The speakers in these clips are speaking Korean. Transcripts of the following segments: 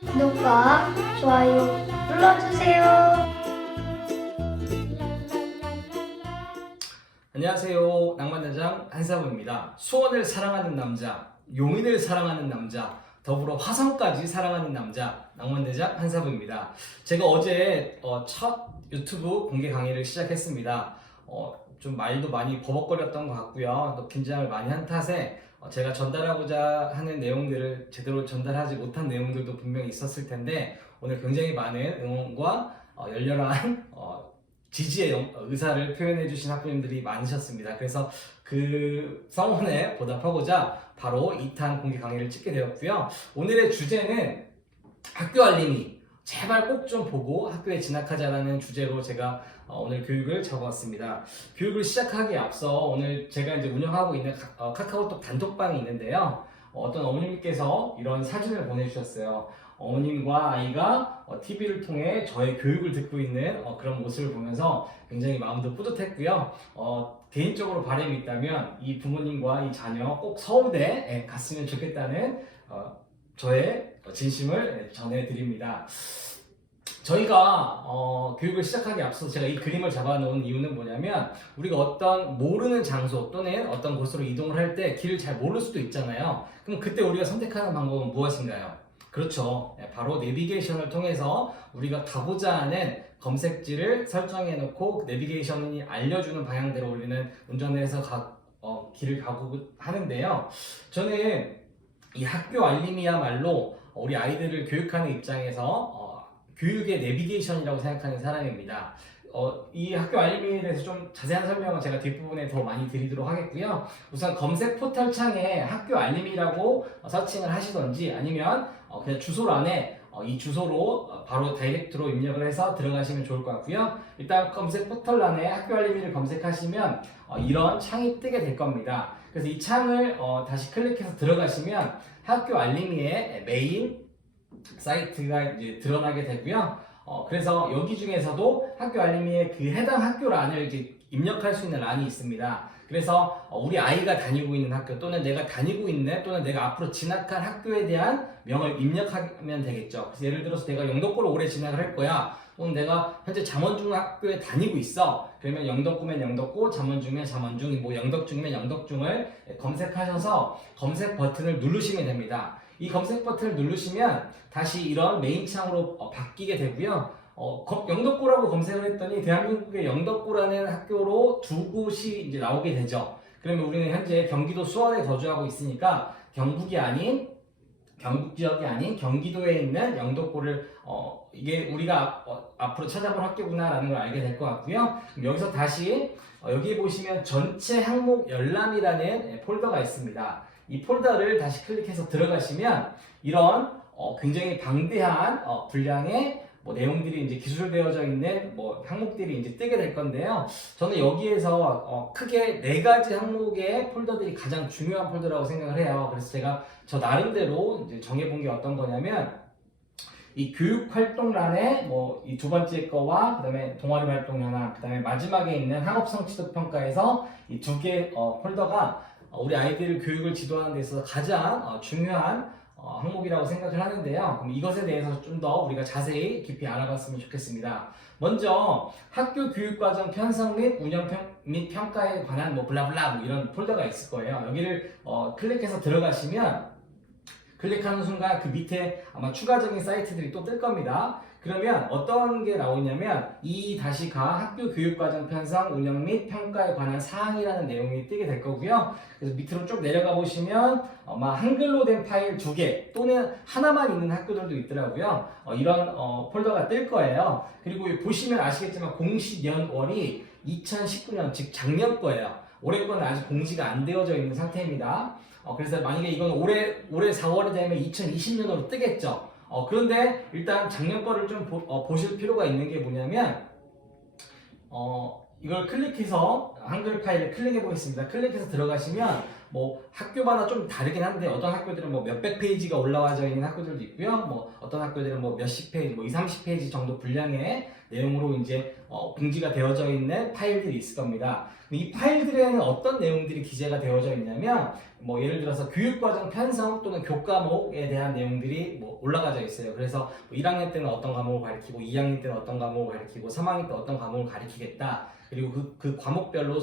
구독과 좋아요 눌러주세요. 안녕하세요. 낭만대장 한사부입니다. 수원을 사랑하는 남자, 용인을 사랑하는 남자, 더불어 화성까지 사랑하는 남자, 낭만대장 한사부입니다. 제가 어제 첫 유튜브 공개 강의를 시작했습니다. 좀 말도 많이 버벅거렸던 것 같고요. 또 긴장을 많이 한 탓에 제가 전달하고자 하는 내용들을 제대로 전달하지 못한 내용들도 분명히 있었을 텐데, 오늘 굉장히 많은 응원과 열렬한 지지의 의사를 표현해 주신 학부모님들이 많으셨습니다. 그래서 그 성원에 보답하고자 바로 2탄 공개 강의를 찍게 되었고요. 오늘의 주제는 학교 알림이 제발 꼭 좀 보고 학교에 진학하자라는 주제로 제가 오늘 교육을 잡아왔습니다. 교육을 시작하기에 앞서 오늘 제가 이제 운영하고 있는 카카오톡 단톡방이 있는데요. 어떤 어머님께서 이런 사진을 보내주셨어요. 어머님과 아이가 TV를 통해 저의 교육을 듣고 있는 그런 모습을 보면서 굉장히 마음도 뿌듯했고요. 개인적으로 바람이 있다면 이 부모님과 이 자녀 꼭 서울대에 갔으면 좋겠다는 저의 진심을 전해드립니다. 저희가 교육을 시작하기 앞서 제가 이 그림을 잡아놓은 이유는 뭐냐면, 우리가 어떤 모르는 장소 또는 어떤 곳으로 이동을 할 때 길을 잘 모를 수도 있잖아요. 그럼 그때 우리가 선택하는 방법은 무엇인가요? 그렇죠. 바로 내비게이션을 통해서 우리가 가고자 하는 검색지를 설정해 놓고 내비게이션이 알려주는 방향대로 우리는 운전을 해서 길을 가고 하는데요. 저는 이 학교 알림이야말로 우리 아이들을 교육하는 입장에서 교육의 내비게이션이라고 생각하는 사람입니다. 이 학교 알림에 대해서 좀 자세한 설명은 제가 뒷부분에 더 많이 드리도록 하겠고요. 우선 검색 포털 창에 학교 알림이라고 서칭을 하시던지, 아니면 그냥 주소란에 이 주소로 바로 다이렉트로 입력을 해서 들어가시면 좋을 것 같고요. 일단 검색 포털란에 학교 알림이를 검색하시면 이런 창이 뜨게 될 겁니다. 그래서 이 창을 다시 클릭해서 들어가시면 학교 알림이의 메인 사이트가 이제 드러나게 되고요. 그래서 여기 중에서도 학교 알림이의 그 해당 학교란을 이제 입력할 수 있는 란이 있습니다. 그래서 우리 아이가 다니고 있는 학교, 또는 내가 다니고 있는, 또는 내가 앞으로 진학할 학교에 대한 명을 입력하면 되겠죠. 그래서 예를 들어서 내가 영덕고를 올해 진학을 할 거야. 또는 내가 현재 잠원중학교에 다니고 있어. 그러면 영덕고면 영덕고, 잠원중이면 잠원중, 뭐 영덕중이면 영덕중을 검색하셔서 검색 버튼을 누르시면 됩니다. 이 검색 버튼을 누르시면 다시 이런 메인 창으로 바뀌게 되고요. 영덕고라고 검색을 했더니 대한민국의 영덕고라는 학교로 두 곳이 이제 나오게 되죠. 그러면 우리는 현재 경기도 수원에 거주하고 있으니까 경북 지역이 아닌 경기도에 있는 영덕고를 이게 우리가 앞으로 찾아볼 학교구나라는 걸 알게 될 것 같고요. 여기서 다시 여기 보시면 전체 항목 열람이라는 폴더가 있습니다. 이 폴더를 다시 클릭해서 들어가시면 이런 굉장히 방대한 분량의 내용들이 이제 기술되어져 있는 항목들이 이제 뜨게 될 건데요. 저는 여기에서 크게 4가지 항목의 폴더들이 가장 중요한 폴더라고 생각을 해요. 그래서 제가 저 나름대로 이제 정해본 게 어떤 거냐면, 이 교육활동란에 이 2번째 거와 그다음에 동아리 활동 현황, 그다음에 마지막에 있는 학업성 취득 평가에서 이 2개 폴더가 우리 아이들 교육을 지도하는 데 있어서 가장 중요한 항목이라고 생각을 하는데요. 그럼 이것에 대해서 좀 더 우리가 자세히 깊이 알아봤으면 좋겠습니다. 먼저 학교 교육과정 편성 및 운영 및 평가에 관한 블라블라 이런 폴더가 있을 거예요. 여기를 클릭해서 들어가시면, 클릭하는 순간 그 밑에 아마 추가적인 사이트들이 또 뜰 겁니다. 그러면 어떤 게 나오냐면, 학교 교육과정 편성, 운영 및 평가에 관한 사항이라는 내용이 뜨게 될 거고요. 그래서 밑으로 쭉 내려가 보시면 아마 한글로 된 파일 2개 또는 하나만 있는 학교들도 있더라고요. 이런 폴더가 뜰 거예요. 그리고 보시면 아시겠지만 공시 연월이 2019년, 즉 작년 거예요. 올해 거는 아직 공지가 안 되어져 있는 상태입니다. 그래서 만약에 이건 올해 4월이 되면 2020년으로 뜨겠죠. 그런데 일단 작년 거를 좀 보실 필요가 있는 게 뭐냐면, 이걸 클릭해서 한글 파일을 클릭해 보겠습니다. 클릭해서 들어가시면 뭐 학교마다 좀 다르긴 한데 어떤 학교들은 뭐 몇백 페이지가 올라와져 있는 학교들도 있고요. 뭐 어떤 학교들은 뭐 몇십 페이지, 뭐 2, 30페이지 정도 분량의 내용으로 이제 공지가 되어져 있는 파일들이 있을 겁니다. 이 파일들에는 어떤 내용들이 기재가 되어져 있냐면 뭐 예를 들어서 교육과정 편성 또는 교과목에 대한 내용들이 뭐 올라가져 있어요. 그래서 뭐 1학년 때는 어떤 과목을 가르치고 2학년 때는 어떤 과목을 가르치고 3학년 때 어떤 과목을 가르치겠다. 그리고 그 과목별로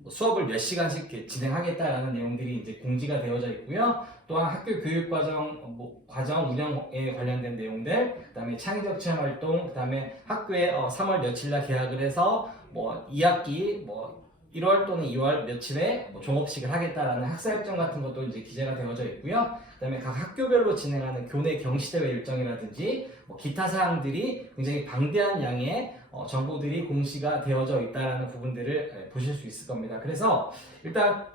뭐 수업을 몇 시간씩 이렇게 진행하겠다라는 내용들이 이제 공지가 되어져 있고요. 또한 학교 교육과정 과정 운영에 관련된 내용들, 그다음에 창의적 체험 활동, 그다음에 학교에 3월 며칠 날 개학을 해서 뭐 2학기 뭐 1월 또는 2월 며칠에 뭐 종업식을 하겠다라는 학사일정 같은 것도 이제 기재가 되어져 있고요. 그다음에 각 학교별로 진행하는 교내 경시대회 일정이라든지 뭐 기타 사항들이 굉장히 방대한 양의 정보들이 공시가 되어져 있다는 부분들을 보실 수 있을 겁니다. 그래서 일단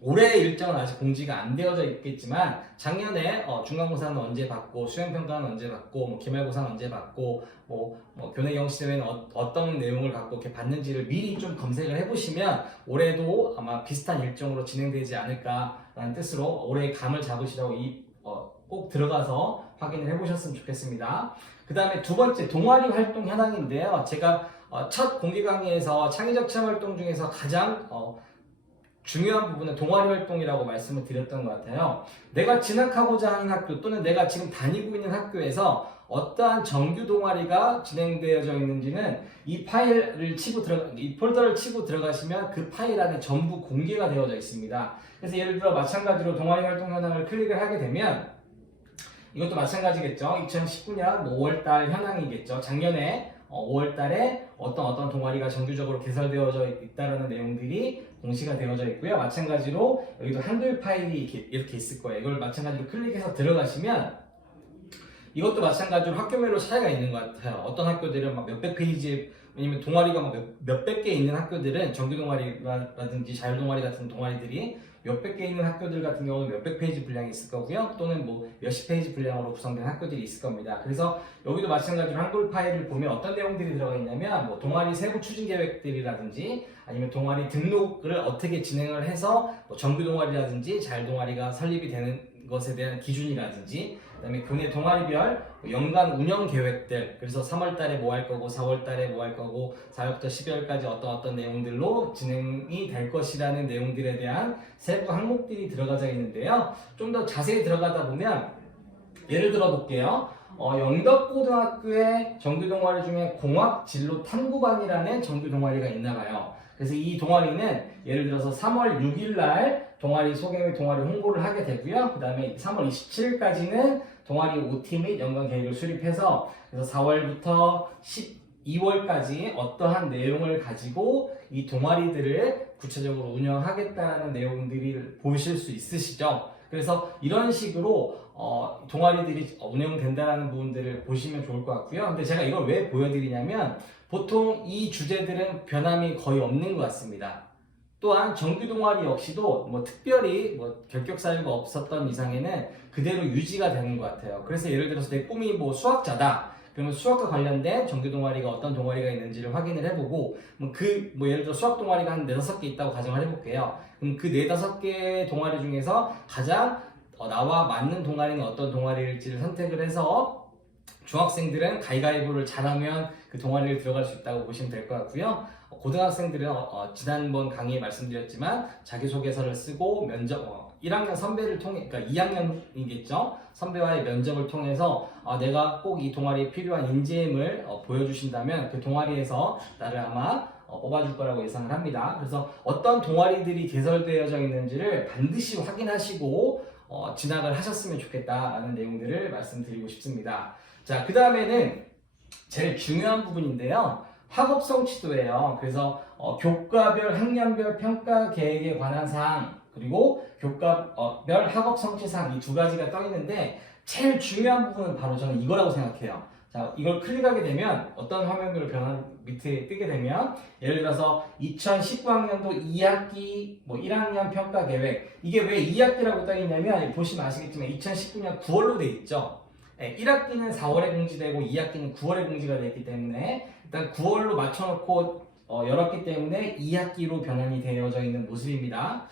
올해 일정은 아직 공지가 안 되어져 있겠지만 작년에 중간고사는 언제 받고 수행평가는 언제 받고 뭐 기말고사는 언제 받고 뭐 교내 경시대회는 어떤 내용을 갖고 이렇게 받는지를 미리 좀 검색을 해보시면 올해도 아마 비슷한 일정으로 진행되지 않을까라는 뜻으로 올해 감을 잡으시라고 꼭 들어가서 확인을 해보셨으면 좋겠습니다. 그 다음에 두 번째 동아리 활동 현황인데요. 제가 첫 공개 강의에서 창의적 체험 활동 중에서 가장 중요한 부분은 동아리 활동이라고 말씀을 드렸던 것 같아요. 내가 진학하고자 하는 학교 또는 내가 지금 다니고 있는 학교에서 어떠한 정규 동아리가 진행되어져 있는지는 이 폴더를 치고 들어가시면 그 파일 안에 전부 공개가 되어져 있습니다. 그래서 예를 들어 마찬가지로 동아리 활동 현황을 클릭을 하게 되면 이것도 마찬가지겠죠. 2019년 5월달 현황이겠죠. 작년에 5월달에 어떤 동아리가 정규적으로 개설되어져 있다는 내용들이 공시가 되어져 있고요. 마찬가지로 여기도 한글 파일이 이렇게 있을 거예요. 이걸 마찬가지로 클릭해서 들어가시면 이것도 마찬가지로 학교별로 차이가 있는 것 같아요. 어떤 학교들은 막 몇백 페이지, 왜냐면 동아리가 막 몇백 개 있는 학교들은 정규 동아리라든지 자율 동아리 같은 동아리들이 몇백 개 있는 학교들 같은 경우는 몇백 페이지 분량이 있을 거고요. 또는 뭐 몇십 페이지 분량으로 구성된 학교들이 있을 겁니다. 그래서 여기도 마찬가지로 한글 파일을 보면 어떤 내용들이 들어가 있냐면 뭐 동아리 세부 추진 계획들이라든지 아니면 동아리 등록을 어떻게 진행을 해서 뭐 정규 동아리라든지 자율 동아리가 설립이 되는 것에 대한 기준이라든지 그다음에 교내 동아리별 연간 운영 계획들, 그래서 3월달에 뭐 할 거고 4월달에 뭐 할 거고 4월부터 12월까지 어떤 내용들로 진행이 될 것이라는 내용들에 대한 세부 항목들이 들어가져 있는데요. 좀 더 자세히 들어가다 보면 예를 들어 볼게요. 영덕고등학교의 정규 동아리 중에 공학 진로 탐구반이라는 정규 동아리가 있나 봐요. 그래서 이 동아리는 예를 들어서 3월 6일 날 동아리 소개 및 동아리 홍보를 하게 되고요. 그 다음에 3월 27일까지는 동아리 OT 및 연관 계획을 수립해서 그래서 4월부터 12월까지 어떠한 내용을 가지고 이 동아리들을 구체적으로 운영하겠다는 내용들을 보실 수 있으시죠. 그래서 이런 식으로 동아리들이 운영된다는 부분들을 보시면 좋을 것 같고요. 근데 제가 이걸 왜 보여드리냐면 보통 이 주제들은 변함이 거의 없는 것 같습니다. 또한 정규 동아리 역시도 뭐 특별히 뭐 결격 사유가 없었던 이상에는 그대로 유지가 되는 것 같아요. 그래서 예를 들어서 내 꿈이 뭐 수학자다. 그러면 수학과 관련된 정규 동아리가 어떤 동아리가 있는지를 확인을 해보고 뭐 예를 들어 수학 동아리가 한 4-5개 있다고 가정을 해볼게요. 그럼 그 4-5개 동아리 중에서 가장 나와 맞는 동아리는 어떤 동아리일지를 선택을 해서 중학생들은 가위가위보를 잘하면 그 동아리를 들어갈 수 있다고 보시면 될 것 같고요. 고등학생들은 지난번 강의에 말씀드렸지만 자기소개서를 쓰고 면접 1학년 선배를 통해, 그러니까 2학년이겠죠. 선배와의 면접을 통해서 내가 꼭 이 동아리에 필요한 인재임을 보여주신다면 그 동아리에서 나를 아마 뽑아줄 거라고 예상을 합니다. 그래서 어떤 동아리들이 개설되어져 있는지를 반드시 확인하시고 진학을 하셨으면 좋겠다라는 내용들을 말씀드리고 싶습니다. 자, 그 다음에는 제일 중요한 부분인데요. 학업 성취도예요. 그래서 교과별 학년별 평가 계획에 관한 사항 그리고 교과별 학업 성취 사항 이 두 가지가 떠 있는데 제일 중요한 부분은 바로 저는 이거라고 생각해요. 자, 이걸 클릭하게 되면 어떤 화면으로 밑에 뜨게 되면 예를 들어서 2019학년도 2학기 뭐 1학년 평가 계획 이게 왜 2학기라고 떠 있냐면 보시면 아시겠지만 2019년 9월로 돼 있죠. 1학기는 4월에 공지되고 2학기는 9월에 공지가 됐기 때문에 일단 9월로 맞춰놓고 열었기 때문에 2학기로 변환이 되어져 있는 모습입니다.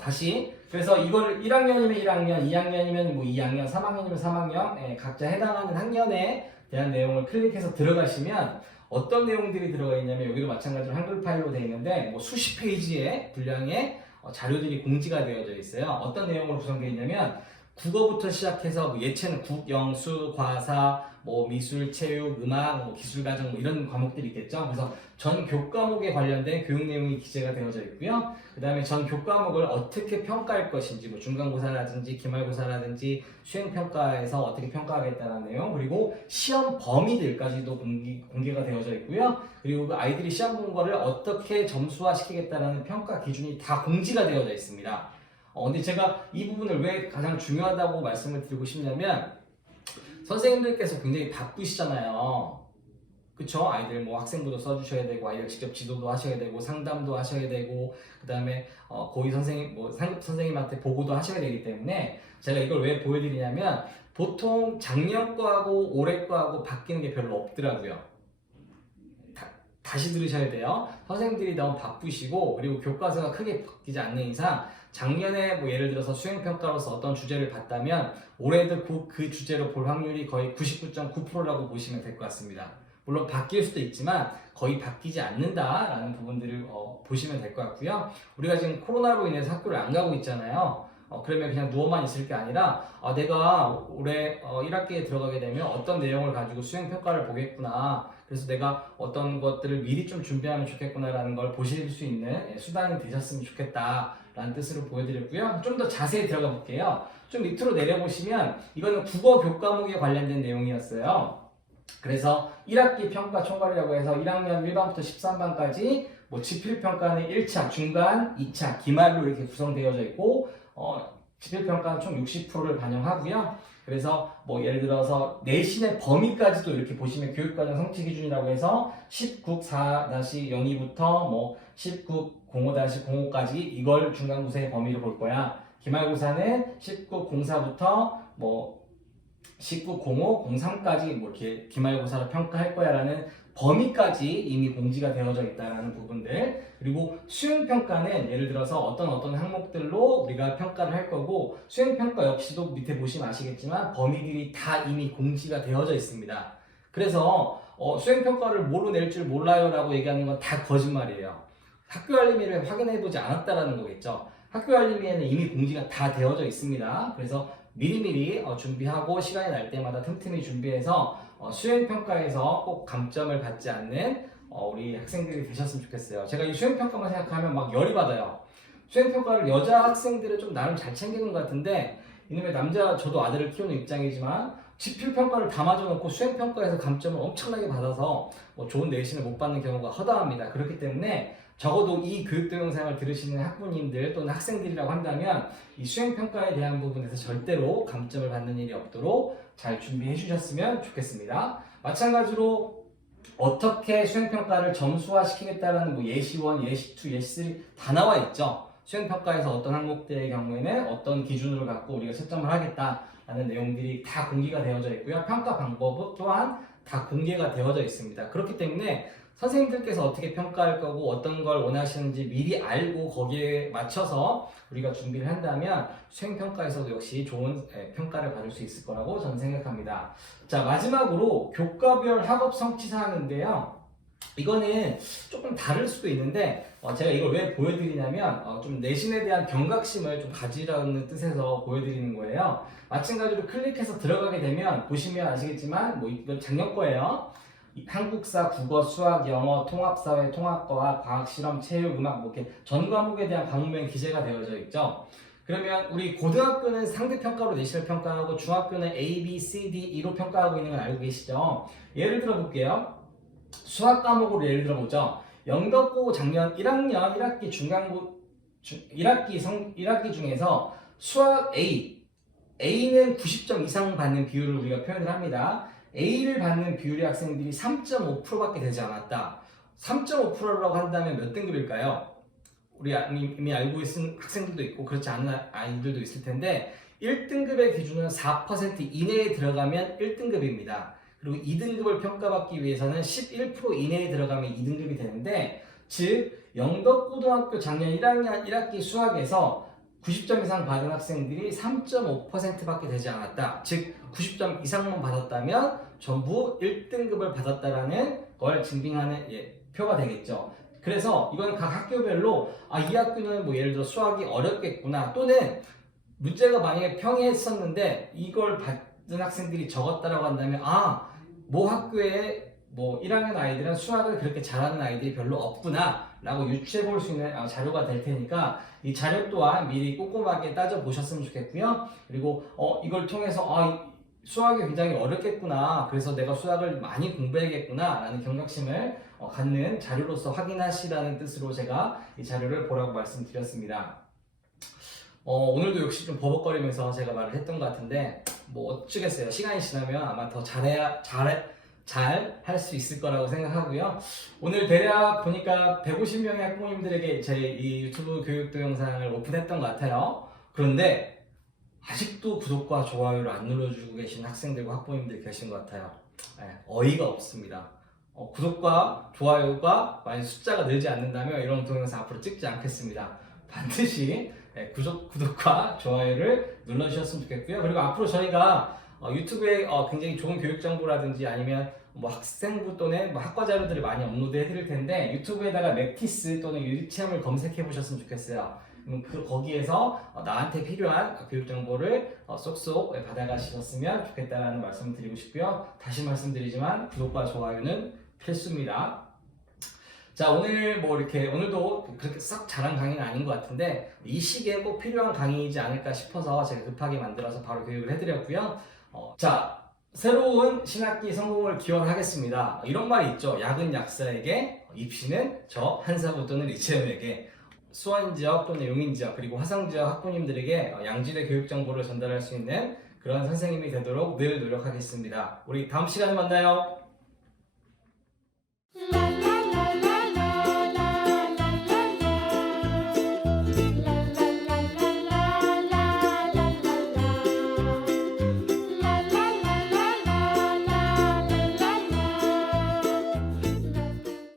다시 그래서 이거를 1학년이면 1학년, 2학년이면 뭐 2학년, 3학년이면 3학년 각자 해당하는 학년에 대한 내용을 클릭해서 들어가시면 어떤 내용들이 들어가 있냐면 여기도 마찬가지로 한글 파일로 되어 있는데 뭐 수십 페이지의 분량의 자료들이 공지가 되어져 있어요. 어떤 내용으로 구성되어 있냐면 국어부터 시작해서 뭐 예체능, 국, 영, 수, 과사, 뭐 미술, 체육, 음악, 뭐 기술, 가정 뭐 이런 과목들이 있겠죠. 그래서 전 교과목에 관련된 교육 내용이 기재가 되어져 있고요. 그 다음에 전 교과목을 어떻게 평가할 것인지, 뭐 중간고사라든지 기말고사라든지 수행평가에서 어떻게 평가하겠다는 내용, 그리고 시험 범위들까지도 공개가 되어져 있고요. 그리고 그 아이들이 시험 본 거를 어떻게 점수화시키겠다는 평가 기준이 다 공지가 되어져 있습니다. 근데 제가 이 부분을 왜 가장 중요하다고 말씀을 드리고 싶냐면 선생님들께서 굉장히 바쁘시잖아요. 그쵸? 아이들 뭐 학생부도 써주셔야 되고 아이들 직접 지도도 하셔야 되고 상담도 하셔야 되고 그 다음에 고위 선생님 뭐 상급 선생님한테 보고도 하셔야 되기 때문에 제가 이걸 왜 보여드리냐면 보통 작년 거하고 올해 거하고 바뀌는 게 별로 없더라고요. 다시 들으셔야 돼요. 선생님들이 너무 바쁘시고 그리고 교과서가 크게 바뀌지 않는 이상 작년에 뭐 예를 들어서 수행평가로서 어떤 주제를 봤다면 올해도 그 주제로 볼 확률이 거의 99.9%라고 보시면 될 것 같습니다. 물론 바뀔 수도 있지만 거의 바뀌지 않는다라는 부분들을 보시면 될 것 같고요. 우리가 지금 코로나로 인해서 학교를 안 가고 있잖아요. 그러면 그냥 누워만 있을 게 아니라 내가 올해 1학기에 들어가게 되면 어떤 내용을 가지고 수행평가를 보겠구나. 그래서 내가 어떤 것들을 미리 좀 준비하면 좋겠구나라는 걸 보실 수 있는 수단이 되셨으면 좋겠다라는 뜻으로 보여드렸고요. 좀 더 자세히 들어가 볼게요. 좀 밑으로 내려보시면 이거는 국어 교과목에 관련된 내용이었어요. 그래서 1학기 평가 총괄이라고 해서 1학년 1반부터 13반까지 뭐 지필평가는 1차, 중간, 2차, 기말로 이렇게 구성되어져 있고 지필평가는 총 60%를 반영하고요. 그래서 뭐 예를 들어서 내신의 범위까지도 이렇게 보시면 교육과정 성취기준이라고 해서 19 4-02부터 뭐 19 05-05까지 이걸 중간고사의 범위로 볼 거야. 기말고사는 19 04부터 뭐 19 05 03까지 뭐 이렇게 기말고사로 평가할 거야 라는 범위까지 이미 공지가 되어져 있다는 부분들, 그리고 수행평가는 예를 들어서 어떤 항목들로 우리가 평가를 할 거고 수행평가 역시도 밑에 보시면 아시겠지만 범위들이 다 이미 공지가 되어져 있습니다. 그래서 수행평가를 뭐로 낼 줄 몰라요 라고 얘기하는 건 다 거짓말이에요. 학교 알림이를 확인해 보지 않았다라는 거겠죠. 학교 알림에는 이미 공지가 다 되어져 있습니다. 그래서 미리미리 준비하고 시간이 날 때마다 틈틈이 준비해서 수행평가에서 꼭 감점을 받지 않는 우리 학생들이 되셨으면 좋겠어요. 제가 이 수행평가만 생각하면 막 열이 받아요. 수행평가를 여자 학생들은 좀 나름 잘 챙기는 것 같은데 이놈의 남자, 저도 아들을 키우는 입장이지만 지필평가를 다 맞아놓고 수행평가에서 감점을 엄청나게 받아서 좋은 내신을 못 받는 경우가 허다합니다. 그렇기 때문에 적어도 이 교육 동영상을 들으시는 학부님들 또는 학생들이라고 한다면 이 수행평가에 대한 부분에서 절대로 감점을 받는 일이 없도록 잘 준비해 주셨으면 좋겠습니다. 마찬가지로 어떻게 수행평가를 점수화시키겠다는 뭐 예시 1, 예시 2, 예시 3 다 나와 있죠. 수행평가에서 어떤 항목들의 경우에는 어떤 기준으로 갖고 우리가 채점을 하겠다라는 내용들이 다 공개가 되어져 있고요. 평가 방법 또한 다 공개가 되어져 있습니다. 그렇기 때문에 선생님들께서 어떻게 평가할 거고 어떤 걸 원하시는지 미리 알고 거기에 맞춰서 우리가 준비를 한다면 수행평가에서도 역시 좋은 평가를 받을 수 있을 거라고 저는 생각합니다. 자, 마지막으로 교과별 학업 성취 사항인데요. 이거는 조금 다를 수도 있는데 제가 이걸 왜 보여드리냐면 좀 내신에 대한 경각심을 좀 가지라는 뜻에서 보여드리는 거예요. 마찬가지로 클릭해서 들어가게 되면 보시면 아시겠지만 뭐 이건 작년 거예요. 한국사, 국어, 수학, 영어, 통합사회, 통합과학, 과학실험, 체육, 음악 뭐 이렇게 전 과목에 대한 과목명 기재가 되어져 있죠. 그러면 우리 고등학교는 상대평가로 내신을 평가하고 중학교는 A, B, C, D, E로 평가하고 있는 건 알고 계시죠? 예를 들어 볼게요. 수학 과목으로 예를 들어 보죠. 영덕고 작년 1학년 1학기 중간고 1학기 중에서 수학 A는 90점 이상 받는 비율을 우리가 표현을 합니다. A를 받는 비율의 학생들이 3.5%밖에 되지 않았다. 3.5%라고 한다면 몇 등급일까요? 우리 이미 알고 있는 학생들도 있고 그렇지 않은 아이들도 있을 텐데 1등급의 기준은 4% 이내에 들어가면 1등급입니다. 그리고 2등급을 평가받기 위해서는 11% 이내에 들어가면 2등급이 되는데 즉 영덕고등학교 작년 1학년 1학기 수학에서 90점 이상 받은 학생들이 3.5%밖에 되지 않았다. 즉 90점 이상만 받았다면 전부 1등급을 받았다라는 걸 증빙하는 표가 되겠죠. 그래서 이건 각 학교별로 이 학교는 뭐 예를 들어 수학이 어렵겠구나, 또는 문제가 만약에 평이했었는데 이걸 받은 학생들이 적었다라고 한다면 모 학교에 뭐 1학년 아이들은 수학을 그렇게 잘하는 아이들이 별로 없구나 라고 유추해 볼 수 있는 자료가 될 테니까 이 자료 또한 미리 꼼꼼하게 따져 보셨으면 좋겠고요. 그리고 이걸 통해서 수학이 굉장히 어렵겠구나, 그래서 내가 수학을 많이 공부해야겠구나 라는 경각심을 갖는 자료로서 확인하시라는 뜻으로 제가 이 자료를 보라고 말씀드렸습니다. 오늘도 역시 좀 버벅거리면서 제가 말을 했던 것 같은데 뭐 어쩌겠어요. 시간이 지나면 아마 더 잘 할 수 있을 거라고 생각하고요. 오늘 대략 보니까 150명의 학부모님들에게 제 이 유튜브 교육 동영상을 오픈했던 것 같아요. 그런데 아직도 구독과 좋아요를 안 눌러주고 계신 학생들과 학부모님들이 계신 것 같아요. 어이가 없습니다. 구독과 좋아요가 만약 숫자가 늘지 않는다면 이런 동영상 앞으로 찍지 않겠습니다. 반드시 구독과 좋아요를 눌러주셨으면 좋겠고요. 그리고 앞으로 저희가 유튜브에 굉장히 좋은 교육 정보라든지 아니면 뭐 학생부 또는 뭐 학과 자료들을 많이 업로드 해드릴 텐데 유튜브에다가 맥티스 또는 유리체험을 검색해 보셨으면 좋겠어요. 거기에서 나한테 필요한 교육 정보를 쏙쏙 받아가셨으면 좋겠다라는 말씀을 드리고 싶고요. 다시 말씀드리지만 구독과 좋아요는 필수입니다. 자, 오늘 뭐 이렇게 오늘도 그렇게 썩 잘한 강의는 아닌 것 같은데 이 시기에 꼭 필요한 강의이지 않을까 싶어서 제가 급하게 만들어서 바로 교육을 해드렸고요. 자, 새로운 신학기 성공을 기원하겠습니다. 이런 말이 있죠. 약은 약사에게, 입시는 저 한사부 또는 리체음에게. 수원 지역 또는 용인 지역 그리고 화성 지역 학부모님들에게 양질의 교육 정보를 전달할 수 있는 그런 선생님이 되도록 늘 노력하겠습니다. 우리 다음 시간에 만나요.